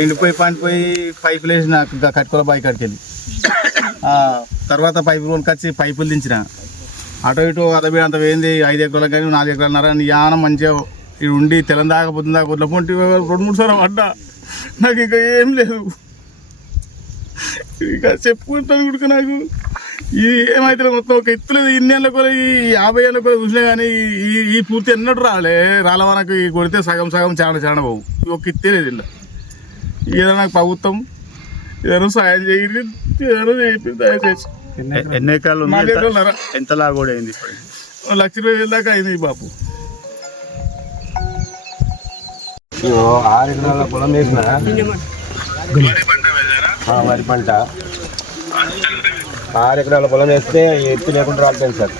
ఎండిపోయి పండిపోయి పైపులు వేసిన కట్టుకోల బావి కాడికి వెళ్ళి తర్వాత పైపులు కొనుకొచ్చి పైపులు దించిన అటు ఇటు అదబి అంత పోయింది 5 ఎకరాలకు కానీ 4 ఎకరాలన్నర యానం మంచిగా ఇది ఉండి తెలంగాణ పొద్దున దాకా వడ్ల పొంటి 2-3 సార్లు పడ్డా. నాకు ఇంకా ఏం లేదు, ఇక చెప్పుకుంటాను కూడా నాకు ఇది ఏమైతే మొత్తం ఒక ఎత్తులేదు. ఇన్ని ఏళ్ళ కూడా ఈ 50 ఏళ్ళ కూడా చూసినా కానీ ఈ పూర్తి ఎన్నట్టు రాలే మనకు కొడితే సగం చాడ బాబు ఒక ఎత్తే లేదు. ఇలా ఏదైనా నాకు ప్రభుత్వం ఏదైనా సాయం చేయండి, ఏదైనా చేయండి దయచేసి. ఎన్ని ఎకరాలు ఎంతలా కూడా అయింది? 1,20,000 దాకా అయింది బాబు. 6 ఎకరాల పొలం వేసిన వరి పంట. 6 ఎకరాల పొలం వేస్తే ఎత్తు లేకుండా రాలిపోయింది సార్.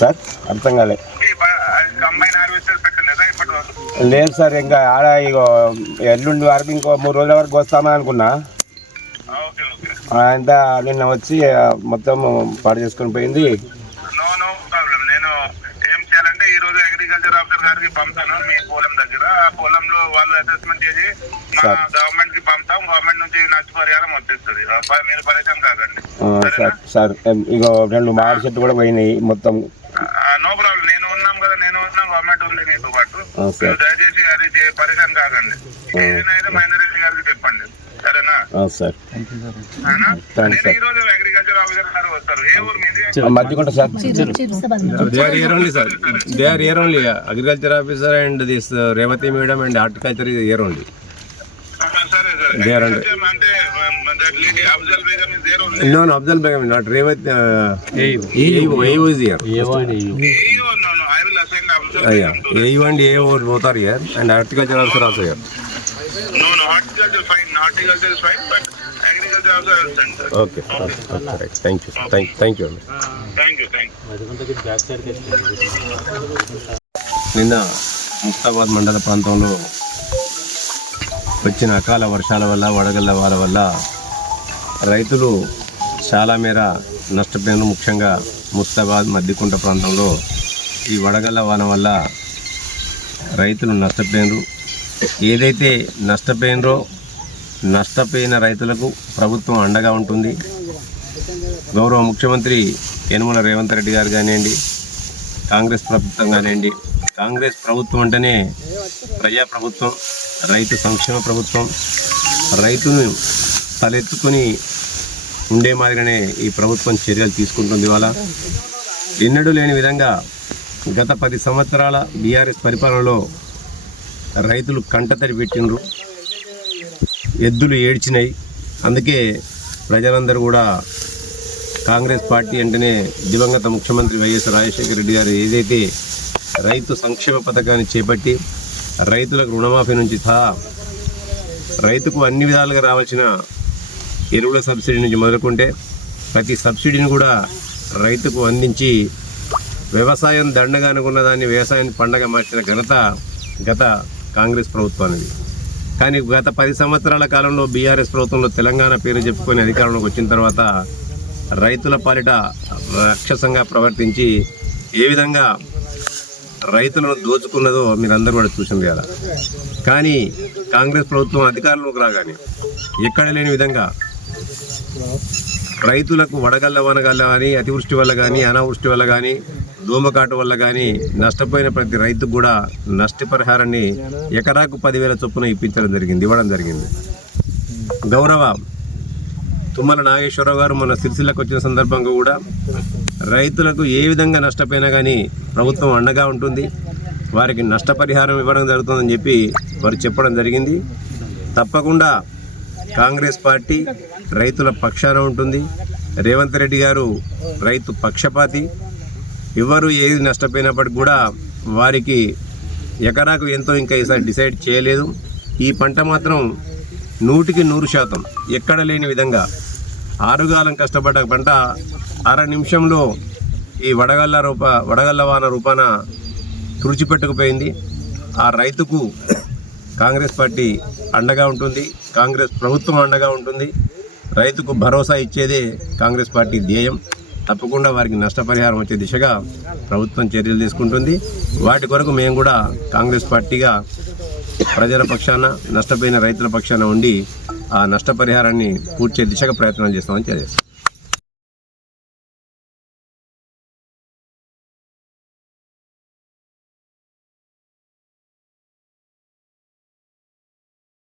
సార్ అర్థం కాలే. లేదు సార్, ఇంకా ఆడ ఇగో ఎల్లుండి వరకు ఇంకో 3 రోజుల వరకు వస్తామని అనుకున్నా. అంతా నిన్న వచ్చి మొత్తం పాడు చేసుకొని పోయింది. నేను ఏం చేయాలంటే ఈ రోజు అగ్రికల్చర్ ఆఫీసర్ గారికి పంపుతాను మీ పొలం దగ్గర. ఆ పొలంలో వాళ్ళు అసెస్మెంట్ చేసి మా గవర్నమెంట్ కి పంపుతాం. గవర్నమెంట్ నుంచి నష్టపరిహారం వచ్చేస్తుంది, మీరు పరిచయం కాకండి. సార్ ఇగో 2 మామిడి చెట్టు కూడా పోయినాయి మొత్తం. నో ప్రాబ్లం, నేను ఉన్నాం కదా, నేను ఉన్నాం, గవర్నమెంట్ ఉంది మీతో పాటు. దయచేసి అది పరిచయం కాకండి. ఏదైనా అయితే మహేందర్ రెడ్డి గారికి చెప్పండి, సరేనా సార్? నేను ఈ రోజు అగ్రికల్చర్ ఆఫీసర్ గారు వస్తారు. ఏ ఊరు మీది? మధ్యకొండ sir. They are here only, sir. They are here only. Agriculture officer and this Revati madam and horticulture is here only. సరే సరే. They are under. అంటే that lady Afzal Begum is there only. No, Afzal Begum, not Revati. AU is here. No, I will assign Afzal Begum to that. AU and AO both are here and horticulture officer also here. No, horticulture fine. Horticulture is fine, but agriculture also I will send, sir. Okay, right. Thank you. Thank you. Thank you. నిన్న ముస్తాబాద్ మండల ప్రాంతంలో వచ్చిన అకాల వర్షాల వల్ల వడగళ్ల వాన వల్ల రైతులు చాలా మేర నష్టపోయారు. ముఖ్యంగా ముస్తాబాద్ మద్దికుంట ప్రాంతంలో ఈ వడగళ్ల వాన వల్ల రైతులు నష్టపోయారు. ఏదైతే నష్టపోయిన రైతులకు ప్రభుత్వం అండగా ఉంటుంది. గౌరవ ముఖ్యమంత్రి యనమల రేవంత్ రెడ్డి గారు కానివ్వండి, కాంగ్రెస్ ప్రభుత్వం కానివ్వండి. కాంగ్రెస్ ప్రభుత్వం అంటేనే ప్రజాప్రభుత్వం, రైతు సంక్షేమ ప్రభుత్వం. రైతును తలెత్తుకొని ఉండే మాదిరిగానే ఈ ప్రభుత్వం చర్యలు తీసుకుంటుంది. ఇవాళ ఎన్నడూ లేని విధంగా గత 10 సంవత్సరాల బీఆర్ఎస్ పరిపాలనలో రైతులు కంటతడి పెట్టిండ్రు, ఎద్దులు ఏడ్చినాయి. అందుకే ప్రజలందరూ కూడా కాంగ్రెస్ పార్టీ అంటేనే దివంగత ముఖ్యమంత్రి వైఎస్ రాజశేఖర రెడ్డి గారు ఏదైతే రైతు సంక్షేమ పథకాన్ని చేపట్టి రైతులకు రుణమాఫీ నుంచి రైతుకు అన్ని విధాలుగా రావాల్సిన ఎరువుల సబ్సిడీ నుంచి మొదలుకుంటే ప్రతి సబ్సిడీని కూడా రైతుకు అందించి వ్యవసాయం దండగా అనుకున్న దాన్ని వ్యవసాయాన్ని పండగ మార్చిన ఘనత గత కాంగ్రెస్ ప్రభుత్వానికి. కానీ గత 10 సంవత్సరాల కాలంలో బీఆర్ఎస్ ప్రభుత్వంలో తెలంగాణ పేరు చెప్పుకొని అధికారంలోకి వచ్చిన తర్వాత రైతుల పాలిట రాక్షసంగా ప్రవర్తించి ఏ విధంగా రైతులను దోచుకున్నదో మీరందరూ కూడా చూసింది కదా. కానీ కాంగ్రెస్ ప్రభుత్వం అధికారంలోకి రాగానే ఎక్కడ లేని విధంగా రైతులకు వడగళ్ళ వనగళ్ళ కానీ, అతివృష్టి వల్ల కానీ, అనావృష్టి వల్ల కానీ, దోమకాటు వల్ల కానీ నష్టపోయిన ప్రతి రైతుకు కూడా నష్టపరిహారాన్ని ఎకరాకు 10,000 చొప్పున ఇవ్వడం జరిగింది. గౌరవ తుమ్మల నాగేశ్వరరావు గారు మన సిరిసిల్లకు వచ్చిన సందర్భంగా కూడా రైతులకు ఏ విధంగా నష్టపోయినా కానీ ప్రభుత్వం అండగా ఉంటుంది, వారికి నష్టపరిహారం ఇవ్వడం జరుగుతుందని చెప్పి వారు చెప్పడం జరిగింది. తప్పకుండా కాంగ్రెస్ పార్టీ రైతుల పక్షాన ఉంటుంది. రేవంత్ రెడ్డి గారు రైతు పక్షపాతి. ఎవరు ఏది నష్టపోయినప్పటికి కూడా వారికి ఎకరాకు ఎంతో ఇంకా ఈసారి డిసైడ్ చేయలేదు. ఈ పంట మాత్రం 100% ఎక్కడ లేని విధంగా ఆరుగాలం కష్టపడ్డ పంట అర నిమిషంలో ఈ వడగళ్ళ వాన రూపాన తుడిచిపెట్టుకుపోయింది. ఆ రైతుకు కాంగ్రెస్ పార్టీ అండగా ఉంటుంది, కాంగ్రెస్ ప్రభుత్వం అండగా ఉంటుంది. రైతుకు భరోసా ఇచ్చేదే కాంగ్రెస్ పార్టీ ధ్యేయం. తప్పకుండా వారికి నష్టపరిహారం వచ్చే దిశగా ప్రభుత్వం చర్యలు తీసుకుంటుంది. వాటి కొరకు మేము కూడా కాంగ్రెస్ పార్టీగా ప్రజల పక్షాన, నష్టపోయిన రైతుల పక్షాన ఉండి ఆ నష్టపరిహారాన్ని పూర్తి దిశగా ప్రయత్నాలు చేస్తామని తెలియజేస్తాం.